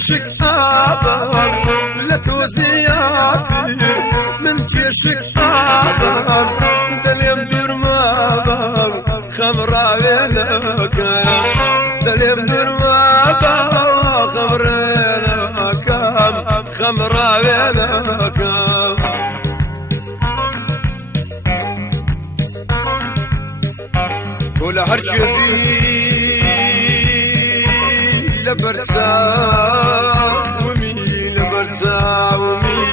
چێشک ئابان لە تۆزیاتی من چێشک ئابان دەلێم دوورمابان خەمڕاوێنەکەم دەلێم دوورمابان خەمڕێنەکەم خەمڕاوێنەکەم تۆ لە هەر گوێبی لەبەر چاومی لەبەر چاومی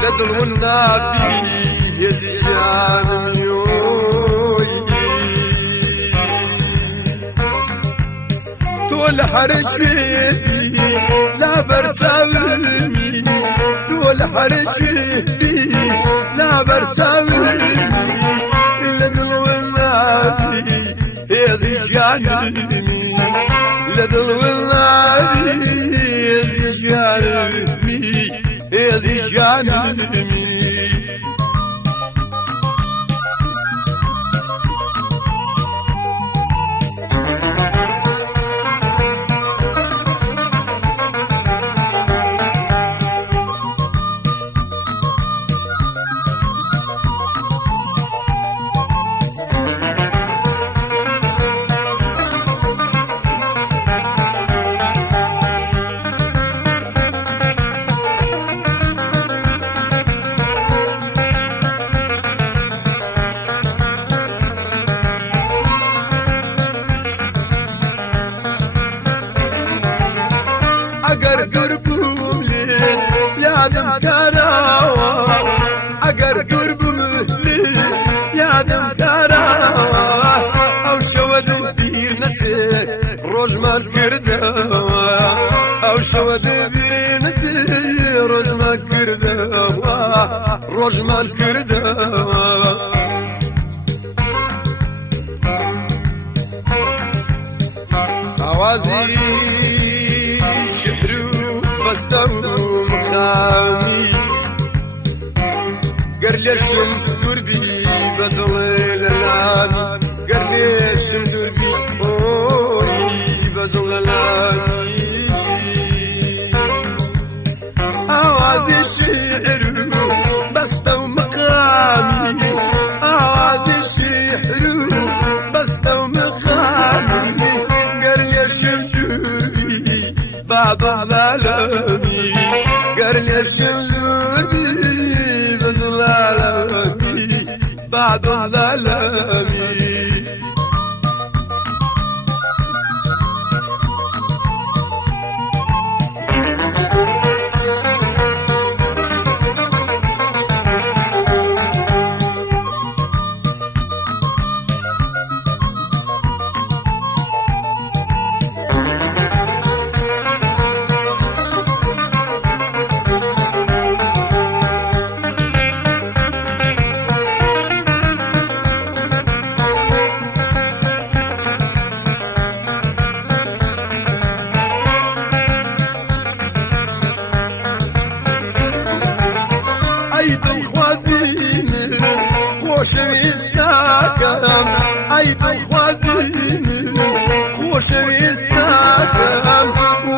لە دڵ نابی هێزی جانمی تۆ لە هەر گوێبی لەبەر چاومی تۆ لە هەر گوێبی لەبەر چاومی لە دڵ نابی هێزی جانمی لدل والنبي هذي جانبي هذي جانبي اگر قربم لي يادم كراوة اگر قربم لي يادم كراوة او شود بير نسي رجمان كردوا او شود بير نسي رجمان كردوا رجمان كردوا اوازي بستم خامي قرلشم دربي بدل الانامي قرلشم دربي اوي بدل الانامي اوازي الشعر بستم خامي اوازي الشعر بستم خامي قرلشم دربي بابا العالمي قرن الشملوني بدل العالمي بعد العالمي خوشویستاکم ای دل خوازیم خوشویستاکم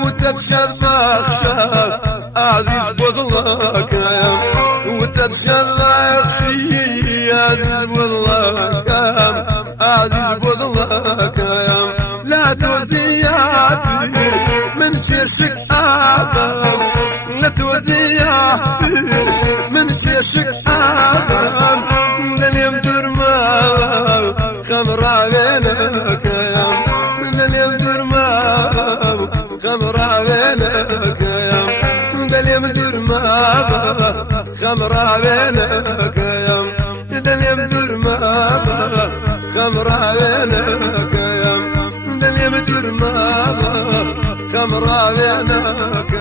و تدشد بخشم عزیز بدلکم و تدشد بخشی عزیز بدلکم عزیز بدلکم لا توزیعتی من چشک آبم لا توزیعتی من چشک آبم دلیم درما خمراوینکم دلیم درما خمراوینکم دلیم درما خمراوینکم دلیم درما خمراوینکم دلیم درما خمراوینکم